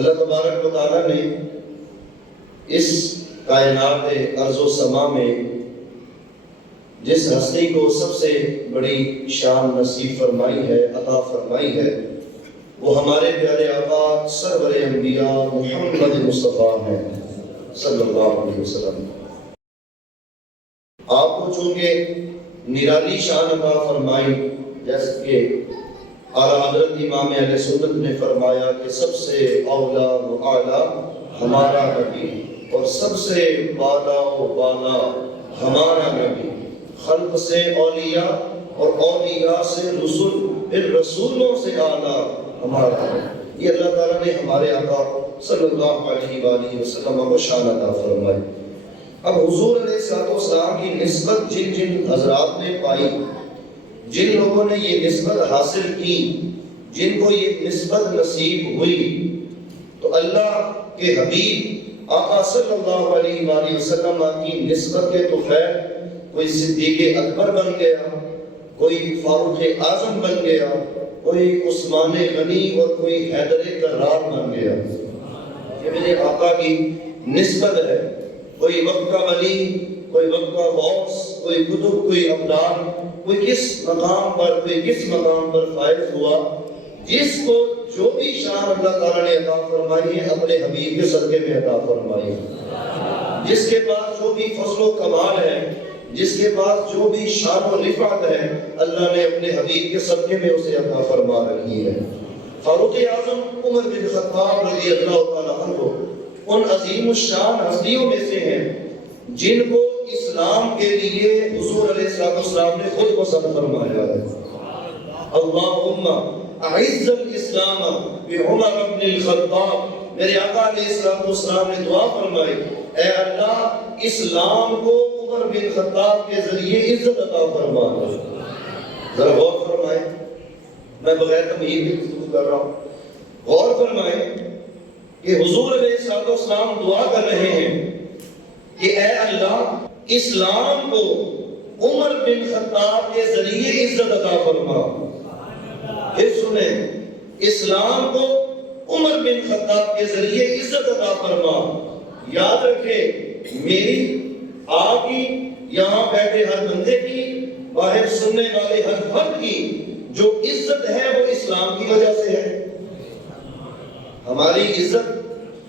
اللہ تبارک و تعالیٰ نے اس کائنات ارض و سما میں جس ہستی کو سب سے بڑی شان نصیب فرمائی ہے، عطا فرمائی ہے، وہ ہمارے پیارے آقا سرور انبیاء محمد مصطفیٰ ہیں صلی اللہ علیہ وسلم۔ آپ کو چونکہ نرالی شان عطا فرمائی، جیسے کہ اعلیٰ حضرت امام اہل سنت نے فرمایا کہ سب سے اولا و اعلیٰ ہمارا نبی اور سب سے بالا و بالا ہمارا نبی، خلق سے اولیاء اور اولیاء سے رسول، پھر رسولوں سے اعلیٰ ہمارا نبی۔ یہ اللہ تعالیٰ نے ہمارے آقا صلی اللہ علیہ وآلہ وسلم کو شان عطا فرمائی۔ اب حضور علیہ السلام کی نسبت جن جن حضرات نے پائی، جن لوگوں نے یہ نسبت حاصل کی، جن کو یہ نسبت نصیب ہوئی، تو اللہ کے حبیب آقا صلی اللہ علیہ وآلہ وسلم کی نسبت کے تو خیر کوئی صدیق اکبر بن گیا، کوئی فاروق اعظم بن گیا، کوئی عثمان غنی اور کوئی حیدر کرار بن گیا۔ یہ میرے آقا کی نسبت ہے۔ کوئی وقت کا ولی، کوئی وقت کا غوث، کوئی قطب، کوئی ابدال، کوئی کس مقام پر، کوئی کس مقام پر فائز ہوا، جس کو جو بھی شان اللہ تعالیٰ نے عطا فرمائی ہے اپنے حبیب کے صدقے میں عطا فرمائی ہے۔ جس کے پاس جو بھی فضل و کمال ہے، جس کے پاس جو بھی شان و رفعت ہے، اللہ نے اپنے حبیب کے صدقے میں اسے عطا فرما رکھی ہے۔ فاروق اعظم عمر بن خطاب رضی اللہ تعالیٰ عنہ ان عظیم الشان ہستیوں میں سے ہیں جن کو اسلام کے لیے حضور علیہ السلام نے خود پسند فرمایا ہے۔ اللہم اعز الاسلام بعمر بن الخطاب، میرے آقا علیہ السلام نے دعا فرمائی، اے اللہ اسلام کو عمر بن خطاب کے ذریعے عزت عطا فرما۔ ذرا غور فرمائیں، میں بغیر تمہید کی گفتگو کر رہا ہوں، غور فرمائیں کہ حضور علیہ السلام دعا کر رہے ہیں کہ اے اللہ اسلام کو عمر بن خطاب کے ذریعے عزت عطا فرما۔ پھر سنیں، اسلام کو عمر بن خطاب کے ذریعے عزت عطا فرما۔ یاد رکھیں، میری آپ کی، یہاں بیٹھے ہر بندے کی، باہر سننے والے ہر فرد کی جو عزت ہے وہ اسلام کی وجہ سے ہے۔ ہماری عزت،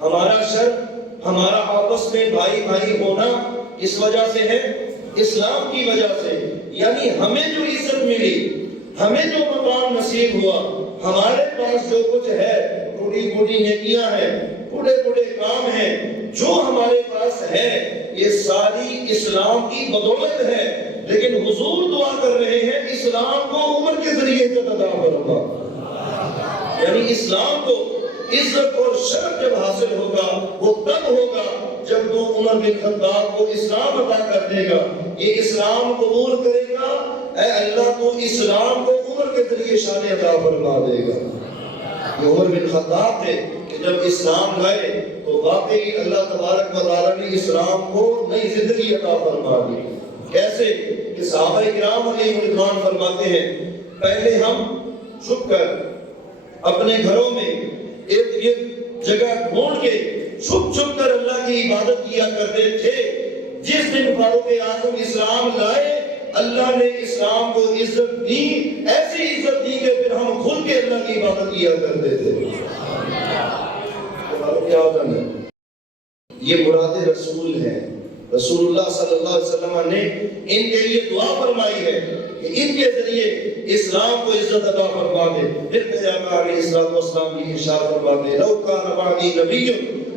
ہمارا شرف، ہمارا آپس میں بھائی بھائی ہونا اس وجہ سے ہے، اسلام کی وجہ سے۔ یعنی ہمیں جو عزت ملی، ہمیں جو مقام نصیب ہوا، ہمارے پاس جو کچھ ہے، بڑی بڑی نیکیاں ہیں، بڑے بڑے کام ہیں، جو ہمارے پاس ہے یہ ساری اسلام کی بدولت ہے۔ لیکن حضور دعا کر رہے ہیں اسلام کو عمر کے ذریعے عزت عطا فرما۔ یعنی اسلام کو عزت اور شرف جب حاصل ہوگا وہ تب ہوگا جب تو عمر بن خطاب کو اسلام عطا کر دے گا، یہ اسلام قبول کرے گا، اے اللہ تو اسلام کو عمر کے ذریعے شان عطا فرما دے گا۔ یہ عمر بن خطاب تھے کہ جب اسلام لائے تو واقعی اللہ تبارک و تعالیٰ نے اسلام کو نئی زندگی عطا فرما دی۔ کیسے کہ صحابہ کرام علیہ رضوان فرماتے ہیں، پہلے ہم چھپ کر اپنے گھروں میں ایک جگہ ڈھونڈ کے چھپ چھپ کر اللہ کی عبادت کیا کرتے تھے۔ جس دن فاروق اعظم اسلام لائے اللہ نے اسلام کو عزت دی، ایسی عزت دی کہ پھر ہم کھل کے اللہ کی عبادت کیا کرتے تھے۔ فاروق اعظم یہ مراد رسول ہیں، رسول اللہ صلی اللہ علیہ وسلم نے ان کے لیے دعا فرمائی ہے کہ ان کے ذریعے اسلام کو عزت عطا فرما دے۔ پھر میرے آقا علیہ السلام کی ارشاد فرماتے، لو کان بعدی نبی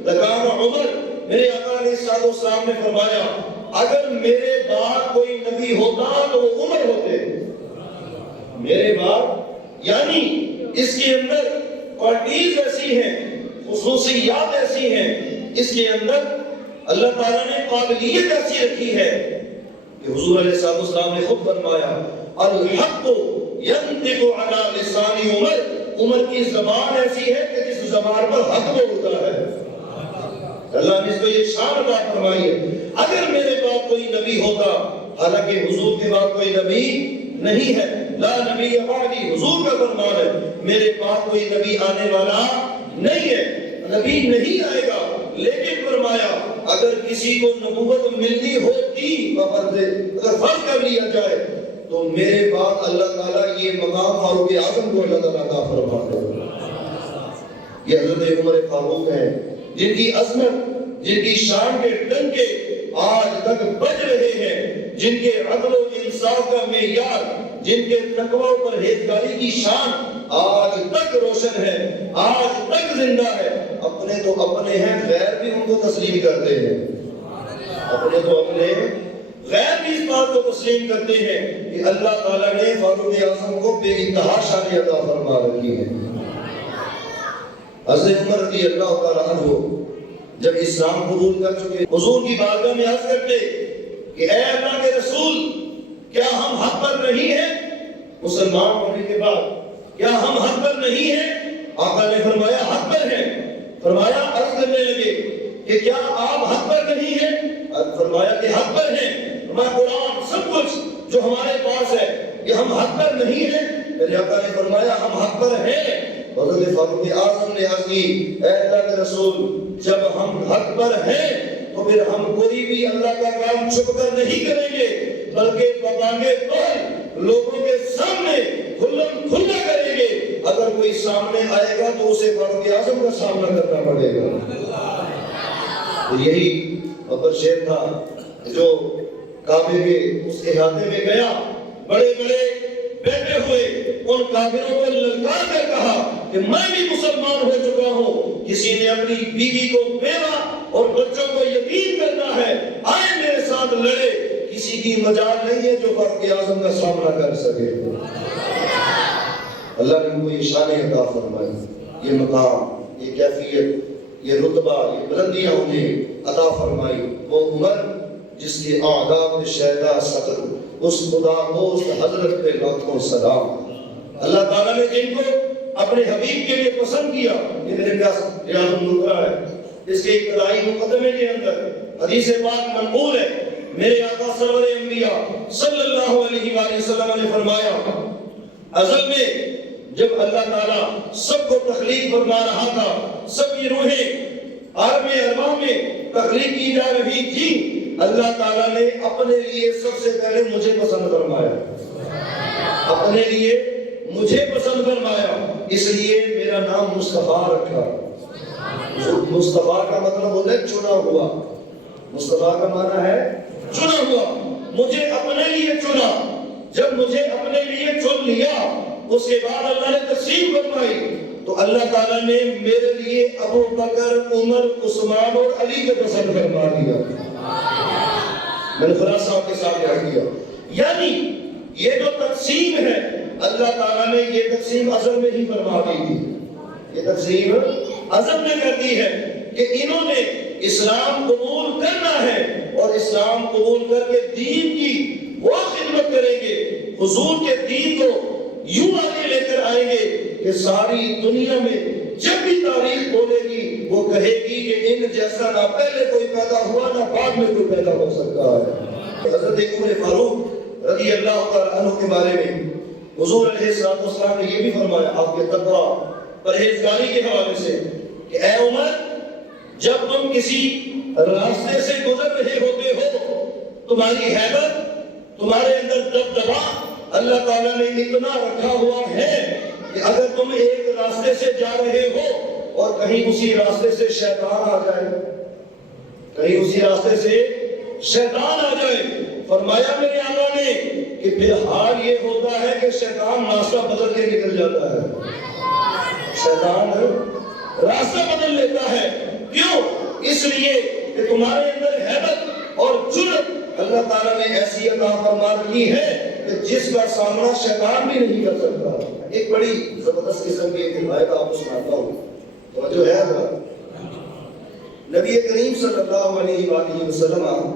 لکان عمر، میرے آقا علیہ السلام نے فرمایا اگر میرے بعد کوئی نبی ہوتا تو وہ عمر ہوتے۔ میرے بعد یعنی اس کے اندر کوالٹیز ایسی ہیں، خصوصیات ایسی ہیں، اس کے اندر اللہ تعالیٰ نے قابلیت ایسی رکھی ہے کہ حضور علیہ السلام نے خود فرمایا الحق ينطق على لسان عمر، عمر کی زبان ایسی ہے کہ جس زبان پر حق بولتا ہے۔ اللہ نے اس کو یہ شان عطا فرمائی ہے۔ اگر میرے بعد کوئی نبی ہوتا، حالانکہ حضور کے بعد کوئی نبی نہیں ہے، لا نبی بعدی، حضور کا فرمان ہے میرے بعد کوئی نبی آنے والا نہیں ہے، نبی نہیں آئے گا، لیکن فرمایا اگر کسی کو نبوت ملنی ہوتی اگر فرض کر لیا جائے تو میرے بعد اللہ تعالیٰ یہ مقام فاروق اعظم کو اللہ تعالیٰ عطا فرما دے۔ یہ حضرت عمر فاروق ہیں جن کی عظمت، جن کی شان کے ڈنکے آج تک بج رہے ہیں، جن کے عدل و انصاف کا معیار، جن کے تقوی و پرہیزگاری کی شان آج تک روشن ہے، آج تک زندہ ہے۔ اپنے تو اپنے ہیں، غیر بھی ان کو تسلیم کرتے ہیں، اپنے تو اپنے غیر بھی اس بات کو تسلیم کرتے ہیں کہ اللہ تعالیٰ نے فاروق اعظم کو بے انتہا شان عطا فرما رکھی ہے۔ حضرت عمر رضی اللہ تعالیٰ عنہ جب اسلام قبول کر چکے، حضور کی بارگاہ میں عرض کرتے کہ اے اللہ کے رسول، کیا ہم حق پر نہیں ہیں؟ مسلمان ہونے کے بعد کیا ہم حق پر نہیں ہیں؟ آقا نے فرمایا حق پر ہیں۔ فرمایا عرض کرنے لگے کہ کیا آپ حق پر نہیں ہیں؟ فرمایا کہ حق پر ہیں۔ فرمایا قرآن سب کچھ جو ہمارے پاس ہے کہ ہم حق پر نہیں ہیں؟ میرے آقا نے فرمایا ہم حق پر ہیں۔ حضرت فاروق اعظم نے عرض کی اے اللہ کے رسول، جب ہم حق پر ہیں تو پھر ہم کوئی بھی اللہ کا کام چھپ کر نہیں کریں گے، بلکہ بتانگے تو لوگوں کے سامنے کھلم کھلا کریں گے۔ اگر کوئی سامنے آئے گا تو اسے فاروق اعظم کا سامنا کرنا پڑے گا۔ تو یہی ابر شیر تھا جو کعبے کے اس احاطے میں گیا، بڑے بڑے بیٹھے ہوئے ان کافروں کو للکار کر کہا کہ میں بھی مسلمان ہو چکا ہوں، کسی نے اپنی بیوی کو بیوہ اور بچوں کو یتیم کرنا ہے، آئے میرے ساتھ لڑے، کسی کی مجال نہیں ہے جو فاروق اعظم کا سامنا کر سکے۔ اللہ نے ان کو یہ شان عطا فرمائی، یہ مقام، یہ کیفیت، یہ رتبہ، یہ بلندیاں انہیں عطا فرمائی۔ وہ عمر جس کے آداب شہداء صدر، اس خدا دوست حضرت پہ لاکھوں سلام۔ اللہ تعالیٰ نے جن کو اپنے حبیب کے لیے پسند کیا، یہ میرے پاس ریاض النظرہ ہے، اس کے ابتدائی مقدمے کے اندر حدیث پاک منقول ہے، میرے آقا سرور انبیاء صلی اللہ علیہ وآلہ وسلم نے فرمایا ازل میں جب اللہ تعالیٰ سب کو تخلیق فرما رہا تھا، سب کی روحیں عالم ارواح میں تخلیق کی جا رہی تھی، اللہ تعالیٰ نے اپنے لیے سب سے پہلے مجھے پسند فرمایا، اپنے لیے مجھے پسند فرمایا، اس لیے میرا نام مصطفیٰ رکھا۔ مصطفیٰ کا مطلب ہوتا ہے چنا ہوا، مصطفیٰ کا معنی ہے چنا ہوا، مجھے اپنے لیے چنا۔ جب مجھے اپنے لیے چن لیا اس کے بعد اللہ نے تقسیم فرمائی تو اللہ تعالیٰ نے میرے لیے ابو بکر، عمر، عثمان اور علی کو پسند فرما دیا۔ میں نے خلاصہ آپ کے ساتھ کہہ دیا، یعنی یہ جو تقسیم ہے اللہ تعالیٰ نے یہ تقسیم ازل میں ہی فرما دی تھی، یہ تقسیم ازل میں کر دی ہے کہ انہوں نے اسلام قبول کرنا ہے اور اسلام قبول کر کے دین کی وہ خدمت کریں گے، حضور کے دین کو یوں آگے لے کر آئیں گے کہ ساری دنیا میں جب بھی تاریخ بولے گی وہ کہے گی کہ ان جیسا نہ پہلے کوئی پیدا ہوا نہ بعد میں کوئی پیدا ہو سکتا ہے۔ حضرت عمر فاروق رضی اللہ تعالیٰ عنہ کے بارے میں حضور علیہ السلام نے یہ بھی فرمایا آپ کے تقویٰ پرہیزگاری کے حوالے سے کہ اے عمر، جب تم کسی راستے سے گزر رہے ہوتے ہو، تمہاری ہیبت، تمہارے اندر دبدبا اللہ تعالیٰ نے اتنا رکھا ہوا ہے کہ اگر تم ایک راستے سے جا رہے ہو اور کہیں اسی راستے سے شیطان آ جائے، کہیں اسی راستے سے شیطان آ جائے، فرمایا میرے آقا نے کہ پھر حال یہ ہوتا ہے کہ شیطان راستہ بدل کے نکل جاتا ہے، شیطان راستہ بدل لیتا ہے۔ کیوں؟ اس لیے کہ تمہارے اندر ہیبت اور جرأت اللہ تعالیٰ نے ایسی عطا فرما رکھی ہے کہ جس کا سامنا شیطان بھی نہیں کر سکتا۔ ایک بڑی زبردست قسم کی ایک روایت آپ کو سناتا ہوں، توجہ ہے ذرا۔ نبی کریم صلی اللہ علیہ وآلہ وسلم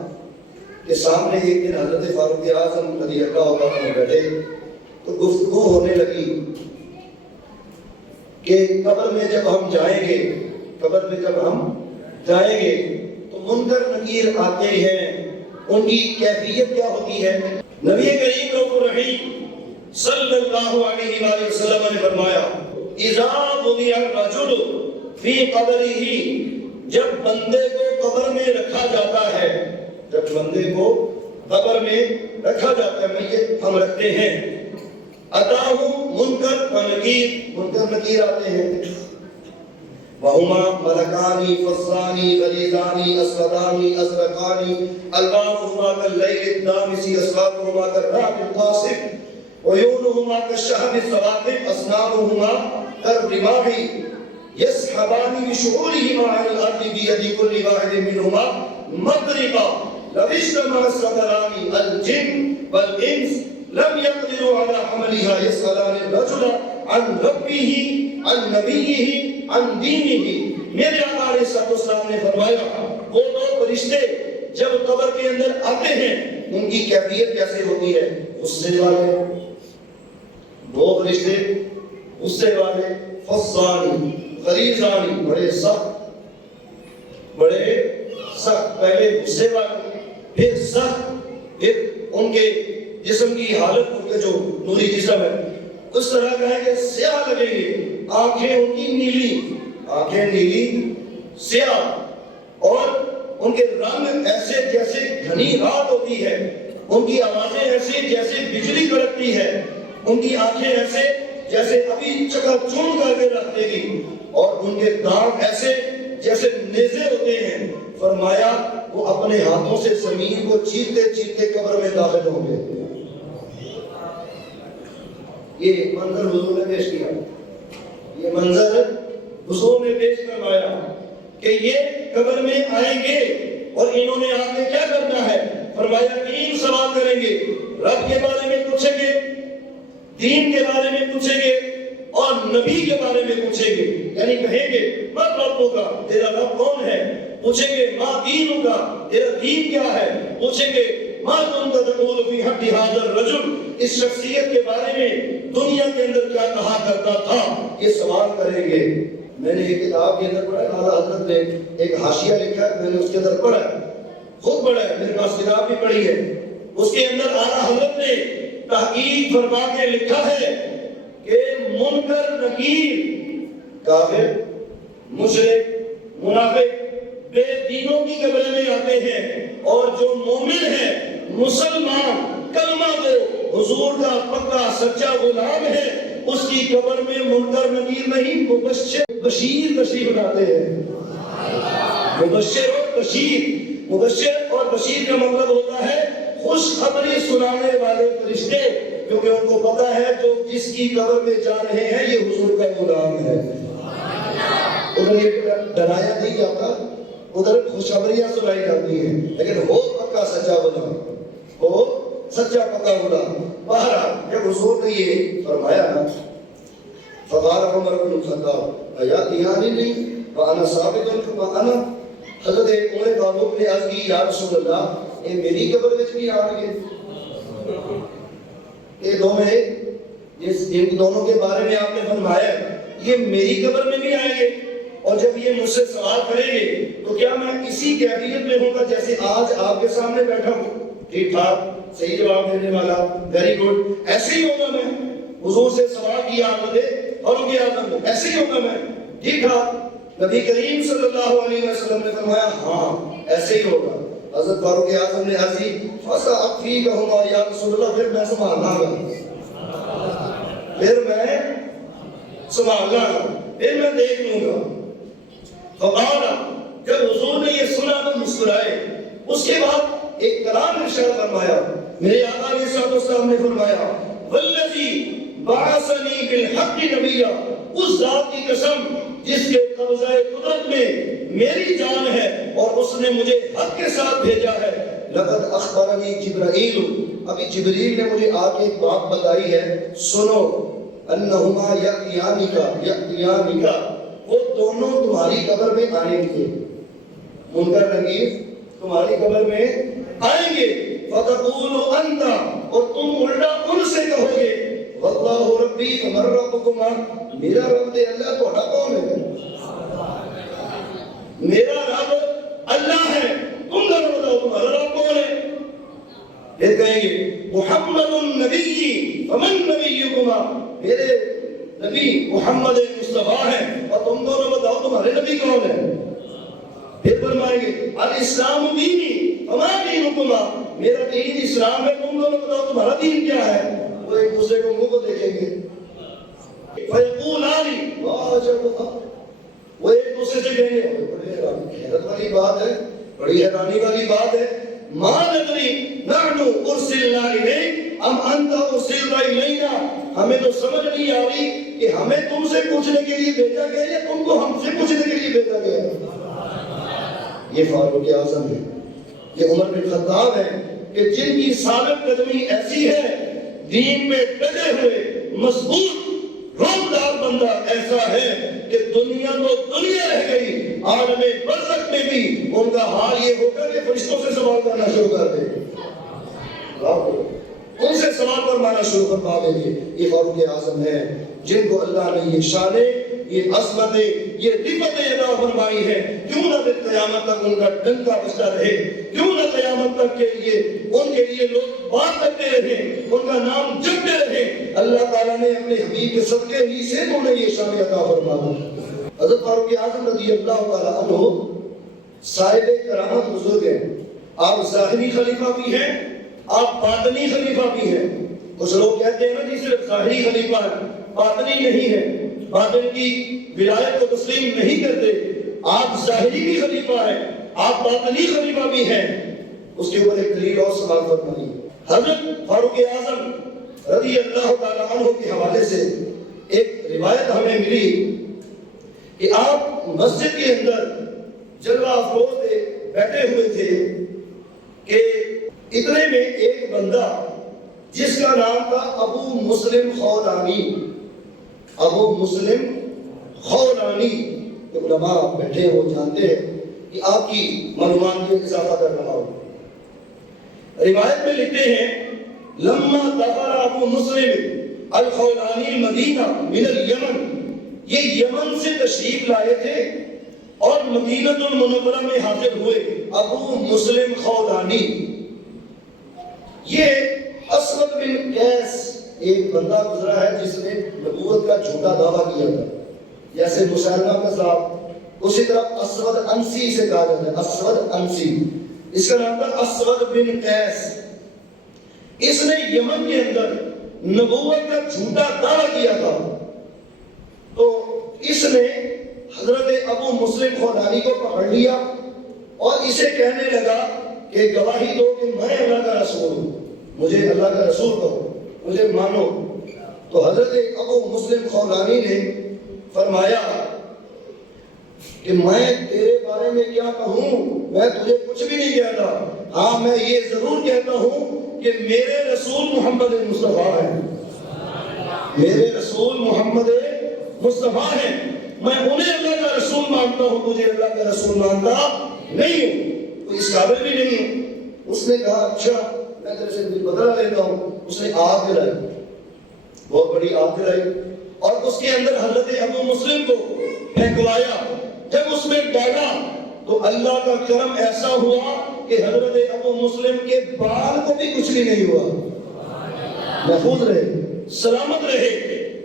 کے سامنے ایک دن حضرت فاروق اعظم رضی اللہ عنہ بیٹھے تو گفتگو ہونے لگی کہ قبر میں جب ہم جائیں گے، قبر میں جب ہم جائیں گے تو منکر نکیر آتے ہیں، ان کی کیفیت کیا ہوتی ہے؟ نبی کریم رؤوف الرحیم صلی اللہ علیہ وآلہ وسلم نے فرمایا اذا بنی الرجل فی قبرہ، جب بندے کو قبر میں رکھا جاتا ہے، جب بندے کو قبر میں رکھا جاتا ہے، میت ہم رکھتے ہیں، اتاہ منکر و نکیر، منکر نکیر آتے ہیں، وہما ملکانی فصانی غلیظانی اسودانی ازرقانی الوانہما کاللیل الدامس اسواقہما کالرعد القاصف عیونہما کالشہب الثواقب اسنانہما کالرماح یسحبان بشعورہما علی الارض بید کل واحد منہما مضربا لو اجتمع الثقلان الجن والانس لم يقدروا على حملها يسألان الرجل عن ربه عن نبیہ عن دینہ۔ میرے آقا علیہ السلام نے فرمایا وہ دو فرشتے جب قبر کے اندر آتے ہیں ان کی کیفیت کیسے ہوتی ہے؟ غصے والے، دو فرشتے غصے والے، فصانی غلیظانی، بڑے سخت، بڑے سخت، پہلے غصے والے پھر سخت، پھر ان کے جسم کی حالت، ان کے جو نوری جسم ہے اس طرح کا ہے کہ سیاہ لگیں گے، آنکھیں ان کی نیلی، آنکھیں نیلی سیاہ، اور ان کے رنگ ایسے جیسے گھنی رات ہوتی ہے، ان کی آوازیں ایسے جیسے بجلی کڑکتی ہے، ان کی آنکھیں ایسے جیسے ابھی چکا چون کر کے رکھ دے گی، اور ان کے دانت ایسے جیسے نیزے ہوتے ہیں۔ فرمایا وہ اپنے ہاتھوں سے زمین کو چیرتے چیرتے قبر میں داخل ہوں گے۔ یہ منظر حضور نے پیش کیا، یہ منظر حضور نے پیش کروایا کہ یہ قبر میں آئیں گے اور انہوں نے آ کے کیا کرنا ہے؟ فرمایا تین سوال کریں گے، رب کے بارے میں پوچھیں گے، دین کے بارے میں پوچھیں گے، اور نبی کے بارے میں پوچھیں گے۔ یعنی کہیں گے من ربک کا، تیرا رب کون ہے؟ پوچھیں گے ما دین کا، تیرا دین کیا ہے؟ پوچھیں گے ما کنت تقول فی حق ھذا الرجل، اس شخصیت کے بارے میں دنیا کے اندر کیا کہا کرتا تھا؟ یہ سوال کریں گے۔ میں نے ایک کتاب کے اندر پڑھا، اعلیٰ حضرت نے ایک حاشیہ لکھا ہے، میں نے اس کے اندر پڑھا ہے، خود پڑھا ہے، میرے پاس کتاب بھی پڑھی ہے، اس کے اندر اعلیٰ حضرت نے تحقیق فرما کے لکھا ہے کہ منکر نکیر، کافر، مشرک، منافق، بے دینوں کی قبر میں آتے ہیں، اور جو مومن ہے، مسلمان، کلمہ گو، حضور کا پکا سچا غلام ہے، اس کی قبر میں منکر نکیر نہیں، مبشر بشیر تشریف لاتے ہیں۔ مبشر اور بشیر، مبشر اور بشیر کا مطلب ہوتا ہے خوشخبری سنانے والے فرشتے، کیونکہ ان کو پتا ہے جو جس کی قبر میں جا رہے ہیں یہ حضور کا غلام ہے۔ ادھر یہ ڈرایا نہیں جاتا، ادھر خوشخبریاں سنائی جاتی ہیں، لیکن ہو پکا سچا غلام، ہو سچا پکا غلام۔ بہرحال جب حضور نے یہ فرمایا نا، فقال عمر بن الخطاب ایانی نہیں وانا ثابت وانا، حضرت عمر فاروق نے عرض کی یا رسول اللہ یہ میری قبر میں بھی آن گے؟ یہ جن دونوں کے بارے میں آپ نے فرمایا یہ میری قبر میں بھی آئیں گے، اور جب یہ مجھ سے سوال کریں گے تو کیا میں اسی کیفیت میں ہوں گا جیسے آج آپ کے سامنے بیٹھا ہوں؟ ٹھیک ٹھاک، صحیح جواب دینے والا، ویری گڈ، ایسے ہی ہوگا میں؟ حضور سے سوال کیا آپ نے فاروق اعظم نے، ایسے ہی ہوگا میں؟ ٹھیک ٹھاک۔ نبی کریم صلی اللہ علیہ وسلم نے فرمایا ہاں ایسے ہی ہوگا۔ حضرت فاروق اعظم نے عرض کی فَسَأَكْفِيكَهُمَا یا رسول اللہ، پھر میں سنبھالنا گا، پھر میں سنبھالنا گا، پھر میں دیکھ لوں گا۔ فقال، جب حضور نے یہ سنا تو مسکرائے۔ اس کے بعد ایک کلام ارشاد فرمایا، میرے آقا علیہ السلام نے فرمایا والذی بعثنی بالحق نبیا، اس ذات کی قسم جس کے قبضہ قدرت میں میری جان ہے اور اس نے مجھے حق کے ساتھ بھیجا ہے، لقد اخبرنی جبرائیل، ابھی جبریل نے مجھے آ کے ایک بات بتائی ہے، سنو، انہما یأتیانک، وہ دونوں تمہاری قبر میں آئیں گے، منکر نکیر تمہاری قبر میں آئیں گے، فتقول انت، اور تم الٹا ان سے کہو گے واللہ ربی فمن ربکما، میرا رب دے اللہ تھوڑا کون ہے؟ میرا رب اللہ ہے، تم ذرا بتاؤ تمہارا رب کون ہے؟ پھر کہیں گے محمد النبی فمن نبیکما، میرے نبی محمد مصطفیٰ ہیں، اور تم دونوں بتاؤ تمہارے نبی کون ہیں؟ پھر فرمائیں گے الاسلام دینی وما دینکما، میرا دین اسلام ہے، تم دونوں بتاؤ تمہارا دین کیا ہے؟ وہ ایک دوسرے کو منہ کو دیکھیں گے، فیقولان وہ ایک دوسرے سے کہیں گے، بڑی حیرت والی بات ہے، بڑی حیرانی والی بات ہے، ما ندری نحن ارسلنا الیک ام انت ارسلت الینا، ہمیں تو سمجھ نہیں آ رہی کہ ہمیں تم سے پوچھنے کے لیے بھیجا گیا یا تم کو ہم سے پوچھنے کے لیے بھیجا گیا۔ یہ فاروق اعظم ہے، یہ عمر بن خطاب ہے کہ جن کی ثابت قدمی ایسی ہے، دین میں ڈٹے ہوئے مضبوط روزدار بندہ ایسا ہے کہ دنیا تو دنیا رہ گئی، عالم برزخ میں بھی ان کا حال یہ ہوگا کہ فرشتوں سے سوال کرنا شروع کر دیں، ان سے سوال فرمانا شروع فرما دیں گے۔ یہ فاروق اعظم ہے جن کو اللہ نے یہ شانیں، یہ عظمتیں، یہ رفعتیں عطا فرمائی ہے، کیوں نہ پھر قیامت تک ان کا ڈنکا بجتا رہے، کیوں نہ قیامت تک کے لیے ان کے لیے لوگ بات کرتے رہیں، ان کا نام جپتے رہیں۔ اللہ تعالیٰ نے اپنے حبیب کے صدقے ہی سے انہیں یہ شان عطا فرما دی۔ حضرت فاروق اعظم رضی اللہ تعالیٰ عنہ صاحب کرامت بزرگ ہیں، آپ ظاہری خلیفہ بھی ہیں، آپ باطنی خلیفہ بھی ہیں۔ کچھ لوگ کہتے ہیں نا جی صرف ظاہری خلیفہ ہے، باطنی نہیں ہے، باطن کی ولایت کو تسلیم نہیں کرتے۔ آپ ظاہری بھی خلیفہ ہیں، آپ باطنی خلیفہ بھی ہیں۔ اس کے اوپر ایک دلیل اور سوال فرمائی۔ حضرت فاروق اعظم رضی اللہ تعالیٰ عنہ کے حوالے سے ایک روایت ہمیں ملی کہ آپ مسجد کے اندر جلوہ افروز بیٹھے ہوئے تھے کہ اتنے میں ایک بندہ جس کا نام تھا ابو مسلم خولانی، ابو مسلم خولانی، علماء بیٹھے وہ جانتے ہیں کہ آپ کی معلومات میں اضافہ کر رہا ہوں۔ روایت میں لکھتے ہیں لما دخل ابو مسلم الخولانی المدینہ من الیمن، یہ یمن سے تشریف لائے تھے اور مدینہ المنورہ میں حاضر ہوئے۔ ابو مسلم خولانی یہ اسود بن قیس ایک بندہ گزرا ہے جس نے نبوت کا جھوٹا دعویٰ کیا تھا، جیسے مسلمہ کا صاحب، اسی طرح اسود انسی سے کہا جاتا ہے، اسود انسی، اس کا نام تھا اسود بن قیس۔ اس نے یمن کے اندر نبوت کا جھوٹا دعویٰ کیا تھا، تو اس نے حضرت ابو مسلم خولانی کو پکڑ لیا اور اسے کہنے لگا کہ گواہی دو کہ میں اللہ کا رسول ہوں، مجھے اللہ کا رسول کہو، مجھے مانو۔ تو حضرت ابو مسلم خولانی نے فرمایا کہ میں تیرے بارے میں کیا کہوں، میں تجھے کچھ بھی نہیں کہتا، ہاں میں یہ ضرور کہتا ہوں کہ میرے رسول محمد مصطفیٰ ہیں، میرے رسول محمد مصطفیٰ ہیں، میں انہیں اللہ کا رسول مانتا ہوں، تجھے اللہ کا رسول مانتا نہیں ہوں، تو اس قابل بھی نہیں ہوں۔ اس نے کہا اچھا میں تیرے سے بدلہ لیتا ہوں۔ اس نے آگ جلائی، بہت بڑی آگ جلائی اور اس کے اندر حضرت ابو مسلم کو پھینکوایا۔ جب اس میں ڈالا تو اللہ کا کرم ایسا ہوا کہ حضرت ابو مسلم کے بال کو بھی کچھ بھی نہیں ہوا، محفوظ رہے، سلامت رہے۔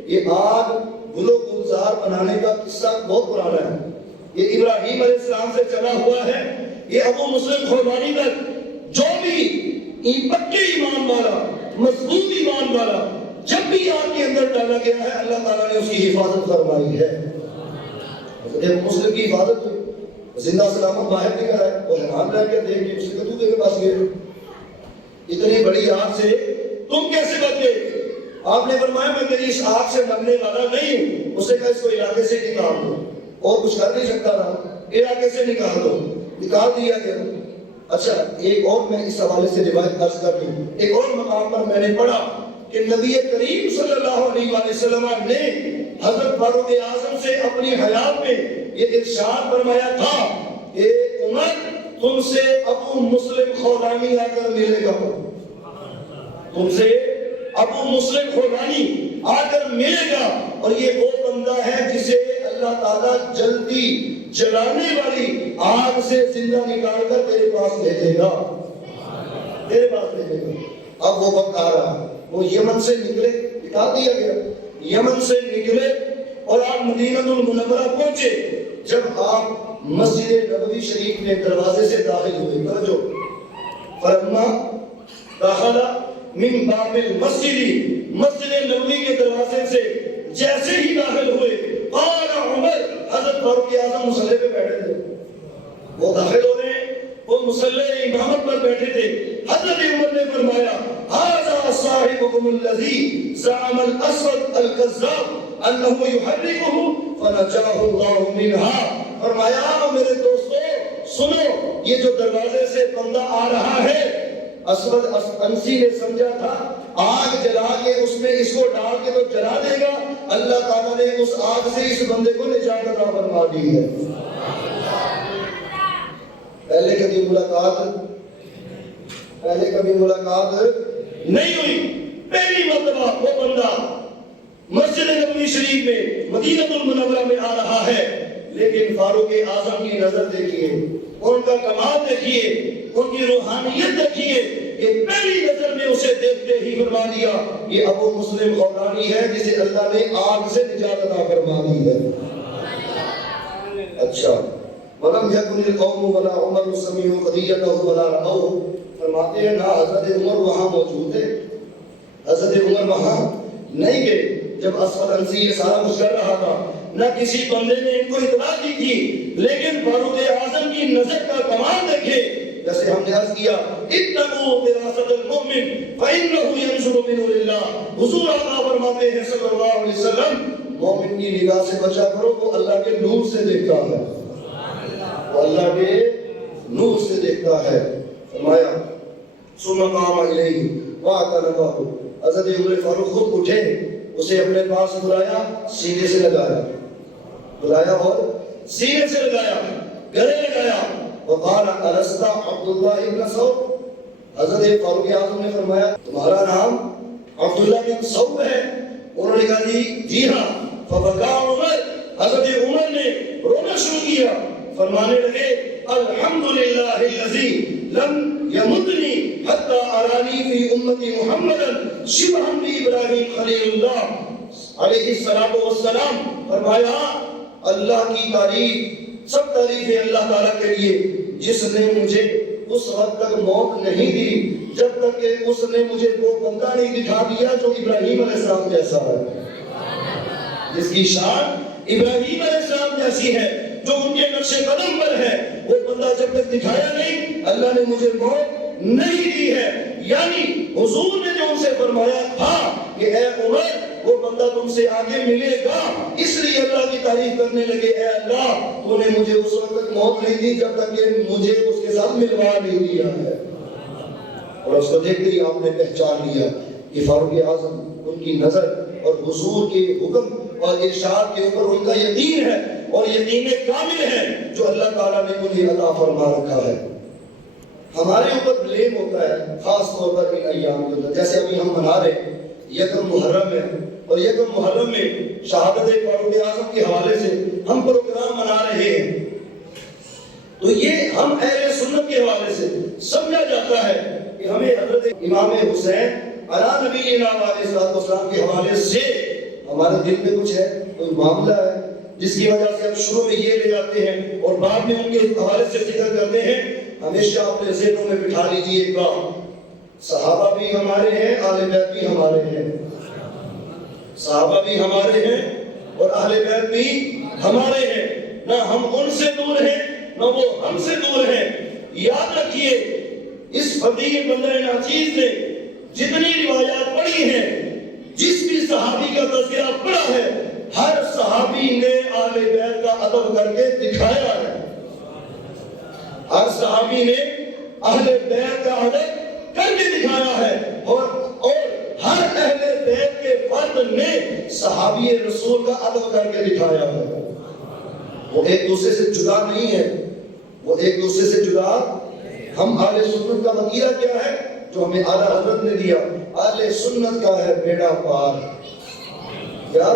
یہ آگ گلو گلزار بنانے کا قصہ بہت پرانا ہے، یہ ابراہیم علیہ السلام سے چلا ہوا ہے۔ یہ ابو مسلم خولانی تک جو بھی پکے ایمان والا، مضبوط ایمان والا جب بھی آگ کے اندر ڈالا گیا ہے، اللہ تعالیٰ نے اس کی حفاظت فرمائی ہے۔ ابو مسلم کی حفاظت ہوئی، زندہ سلامت باہر نکل آئے، وہ حیران رہ کے دیکھ کے اس کے کتوتے کے پاس گئے، اتنی بڑی آگ سے تم کیسے بچ گئے؟ آپ نے فرمایا میں تیری اس آگ سے مرنے والا نہیں ہوں۔ اس نے کہا اس کو علاقے سے نکال دو، اور کچھ کر نہیں سکتا تھا، علاقے سے نکال دو، نکال دیا گیا۔ اچھا ایک اور میں اس حوالے سے روایت درج کر دوں، ایک اور مقام پر میں نے پڑھا کہ نبی کریم صلی اللہ علیہ وآلہ وسلم نے حضرت فاروق اعظم سے اپنی حیات میں یہ ارشاد فرمایا تھا کہ عمر تم سے ابو مسلم خولانی آ کر ملے گا، تم سے ابو مسلم خولانی آ کر ملے گا، اور یہ وہ بندہ ہے جسے اللہ تعالیٰ جلدی جلانے والی آگ سے زندہ نکال کر تیرے پاس بھیجے گا، تیرے پاس بھیجے گا۔ اب وہ وقت آ رہا، وہ یمن سے نکلے، بتا دیا گیا، یمن سے نکلے اور آپ مدینہ المنورہ پہنچے۔ جب آپ مسجد نبوی شریف میں دروازے سے داخل ہوئے، توجہ، فرما داخل من باب المسجد، مسجد نبوی کے دروازے سے جیسے ہی داخل ہوئے، قال عمر، حضرت فاروق اعظم مصلی پہ بیٹھے تھے، وہ داخل ہو رہے ہیں، وہ مصلی امامت پر بیٹھے تھے، حضرت عمر نے فرمایا ھذا صاحبکم الذی زعم الاسود الکذاب انه یحرکہ فنجاہ اللہ منہا، فرمایا میرے دوستو سنو، یہ جو دروازے سے بندہ آ رہا ہے، اسود انسی نے سمجھا تھا آگ جلا کے اس میں اس کو ڈال کے تو جلا دے گا، اللہ تعالیٰ نے اس آگ سے اس بندے کو نجات عطا فرما دی ہے۔ پہلے کبھی ملاقات نہیں ہوئی، پہلی مرتبہ وہ بندہ مسجد نبوی شریف میں مدینہ المنورہ میں آ رہا ہے، لیکن فاروق اعظم کی نظر دیکھیے، ان کا کمال دیکھیے، ان کی روحانیت دیکھیے کہ پہلی نظر میں اسے دیکھتے ہی فرما دیا یہ ابو مسلم خولانی ہے جسے اللہ نے آگ سے نجات عطا فرما دی ہے۔ اچھا، وَلَمْ يَكُنِ الْقَوْمُ وَلَا عُمَرُ سَمِعُوا قَضِيَّتَهُ وَلَا رَأَوْهُ، فرماتے ہیں نہ حضرت عمر وہاں موجود تھے، حضرت عمر وہاں نہیں گئے جب اسود انسی یہ سارا کچھ کر رہا تھا، نہ کسی بندے نے ان کو اطلاع دی تھی، لیکن فاروق اعظم کی نظر کا کمال دیکھے، جیسے ہم نے عرض کیا اتقوا فراست المؤمن فإنه ينظر بنور اللہ، حضور آقا فرماتے ہیں صلی اللہ علیہ وسلم مومن کی نگاہ سے بچا کرو، وہ اللہ کے نور سے دیکھتا ہے، وہ اللہ کے نور سے دیکھتا ہے۔ فرمایا ثم قام الیہ واعتنقہ، حضرت عمر فاروق خود اٹھے، اسے اپنے پاس بلایا، سینے سے لگایا، بلایا اور سینے سے لگایا، گلے لگایا، وقال الست عبداللہ ابن ثوب، حضرت فاروق اعظم نے فرمایا تمہارا نام عبداللہ بن ثوب ہے؟ انہوں نے کہا جی ہاں۔ فبکا عمر، حضرت عمر نے رونا شروع کیا، فرمانے لگے الحمدللہ الذی لم یمدنی حتی ارانی فی امتی محمدا شبہا بابراہیم خلیل اللہ علیہ السلام، فرمایا اللہ کی تعریف، سب تعریفیں اللہ تعالیٰ کے لیے جس نے مجھے اس وقت تک موت نہیں دی جب تک کہ اس نے مجھے وہ بندہ نہیں دکھا دیا جو ابراہیم علیہ السلام جیسا ہے، جس کی شان ابراہیم علیہ السلام جیسی ہے، جو ان کے نقش قدم پر ہے، وہ بندہ جب تک دکھایا نہیں اللہ نے مجھے موت نہیں دی ہے۔ یعنی حضور نے جو ان سے فرمایا تھا کہ اے عمر وہ بندہ تم سے آگے ملے گا، اس لیے اللہ کی تعریف کرنے لگے اے اللہ تو نے مجھے اس وقت تک موت نہیں دی جب تک کہ مجھے اس کے ساتھ ملوا نہیں دیا ہے۔ اور اس کو دیکھتے ہی آپ نے پہچان لیا کہ فاروق اعظم ان کی نظر اور حضور کے حکم اور ارشاد کے اوپر ان کا یقین ہے اور یقین کامل ہے جو اللہ تعالیٰ نے انہیں عطا فرما رکھا ہے۔ ہمارے اوپر بلیم ہوتا ہے خاص طور پر ان ایام کے اندر، جیسے ابھی ہم منا رہے ہیں یکم محرم ہے، اور یکم محرم میں شہادت فاروق اعظم کے حوالے سے ہم پروگرام منا رہے ہیں، تو یہ ہم اہل سنت کے حوالے سے سمجھا جاتا ہے کہ ہمیں حضرت امام حسین علی نبینا علیہ السلام کے حوالے سے ہمارے دل میں کچھ ہے، کوئی معاملہ ہے جس کی وجہ سے ہم شروع میں یہ لے جاتے ہیں اور بعد میں ان کے حوالے سے ذکر کرتے ہیں۔ ہمیشہ اپنے ذہنوں میں بٹھا لیجئے گا صحابہ بھی ہمارے ہیں، اہل بیت بھی ہمارے ہیں، صحابہ بھی ہمارے ہیں اور اہل بیت بھی ہمارے ہیں، نہ ہم ان سے دور ہیں نہ وہ ہم سے دور ہیں۔ یاد رکھیے اس فقیر بندہ ناچیز نے جتنی روایات پڑھی ہیں، جس بھی صحابی کا تذکرہ پڑھا ہے، ہر صحابی نے اہل بیت کا ادب کر کے دکھایا ہے، ہر صحابی نے اہل بیت کا ادب کر کے دکھایا ہے، اور ہر اہل بیت کے فرد نے صحابی رسول کا ادب کر کے دکھایا ہے۔ وہ ایک دوسرے سے جدا نہیں ہے، وہ ایک دوسرے سے جدا۔ ہم اہل سنت کا وقیہ کیا ہے جو ہمیں اعلیٰ حضرت نے دیا؟ اہل سنت کا ہے بیڑا پار، کیا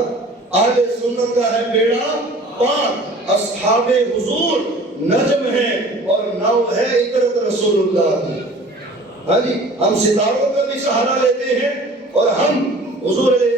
اہل سنت کا ہے بیڑا پار، اصحاب حضور نجم ہے اور نو ہے اطرت رسول اللہ کی۔ ہاں جی، ہم ستاروں کا بھی سہارا لیتے ہیں اور ہم حضور علیہ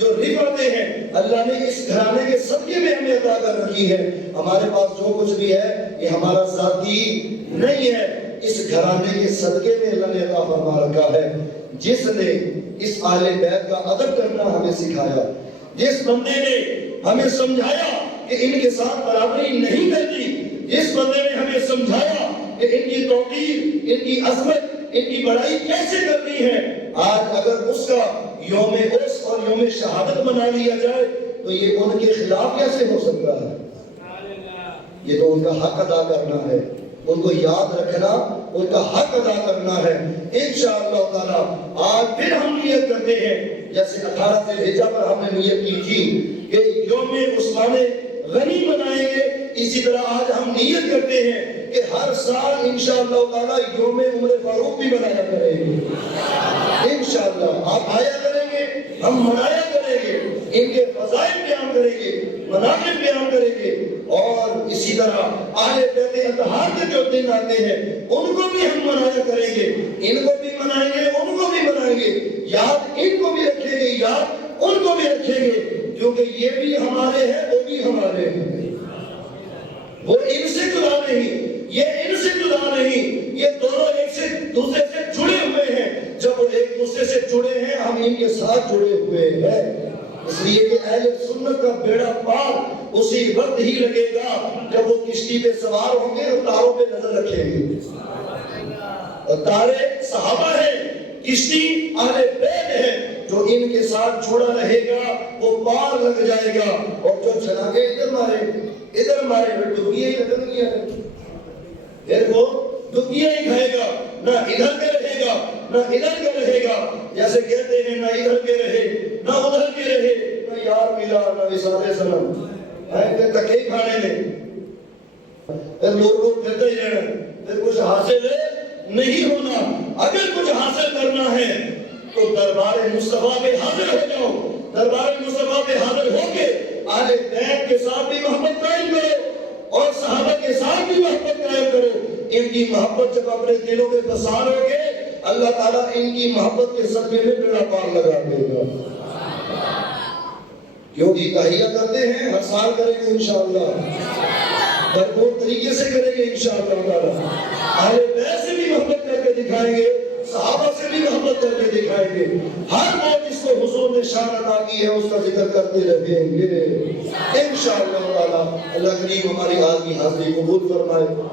جو رفعتیں ہیں اللہ نے اس گھرانے کے صدقے میں ہمیں عطا کر رکھی ہے. ہمارے پاس جو کچھ بھی ہے یہ ہمارا ذاتی نہیں ہے, اس گھرانے کے صدقے میں اللہ نے عطا فرما رکھا ہے. جس نے اس اہل بیت کا ادب کرنا ہمیں سکھایا, جس بندے نے ہمیں سمجھایا کہ ان کے ساتھ برابری نہیں کرنی, جس بندے نے ہمیں سمجھایا کہ ان کی توقیر, ان کی عظمت, ان کی بڑائی کیسے کرنی ہے, آج اگر اس کا یوم عرس اور یوم شہادت منا لیا جائے تو یہ ان کے خلاف کیسے ہو سکتا ہے؟ یہ تو ان کا حق ادا کرنا ہے, ان کو یاد رکھنا, ان کا حق ادا کرنا ہے. انشاءاللہ تعالی آج پھر ہم نیت کرتے ہیں, جیسے 18 ذی الحجہ پر ہم نے نیت کی تھی کہ یوم عثمان غنی منائیں گے, اسی طرح آج ہم نیت کرتے ہیں کہ ہر سال انشاءاللہ تعالی یوم عمر فاروق بھی منایا کریں گے. انشاءاللہ آپ آیا کریں گے, ہم منایا کریں گے, ان کے فضائل بیان کریں گے, مناقب بیان کریں گے, اور اسی طرح اہل بیت اطہار کے جو دن آتے ہیں ان کو بھی ہم منایا کریں گے, ان کو بھی منائیں گے, ان کو بھی منائیں گے. یاد ان کو بھی رکھیں گے, یاد ان کو بھی رکھیں گے, کیونکہ یہ بھی ہمارے ہیں, وہ بھی ہمارے ہیں. وہ ان سے جدا نہیں, یہ ان سے جدا نہیں, یہ دونوں ایک سے دوسرے سے جڑے ہوئے ہیں. جب وہ ایک دوسرے سے جڑے ہیں ہم ان کے ساتھ جڑے ہوئے ہیں. اس لیے کہ اہل سنت کا بیڑا پار اسی وقت ہی لگے گا جب وہ کشتی پہ سوار ہوں گے اور تاروں پہ نظر رکھیں گے. اور تارے صحابہ ہیں, کشتی اہل بیت ہے, جو ان کے ساتھ جڑا رہے گا وہ پار لگ جائے گا. اور جو چلا کے ادھر مارے ڈبکیاں ہی لگن گیا ہے, پھر وہ ڈبکیاں ہی کھائے گا, نہ ادھر کے رہے گا نہ ادھر کے رہے گا. جیسے کہتے ہیں نہ ادھر کے رہے نہ ادھر کے رہے, نہ یار ملا نہ وصال سلام, پھر دھکے ہی کھانے لیں, پھر لوگ پھرتے ہی رہنا, پھر کچھ حاصل نہیں ہونا. اگر کچھ حاصل کرنا ہے تو دربار مصطفیٰ پہ حاضر ہو جاؤ, دربار مصطفیٰ پہ حاضر ہو کے اہل بیت کے ساتھ بھی محبت قائم کرو اور صحابہ کے ساتھ بھی محبت قائم کرو. ان کی محبت جب اپنے دلوں میں بسا لو گے اللہ تعالیٰ ان کی محبت کے صدقے میں بیڑا پار لگا دے گا. کیونکہ تحیہ کرتے ہیں, ہر سال کریں گے انشاءاللہ, بھرپور طریقے سے کریں گے انشاءاللہ تعالیٰ. اہل بیت سے بھی محبت کر کے دکھائیں گے, صحابہ سے بھی محبت کر کے دکھائیں گے. ہر موت جس کو حضور نے شان عطا کی ہے اس کا ذکر کرتے رہیں گے انشاءاللہ تعالیٰ. اللہ کریم ہماری آج کی حاضری قبول فرمائے.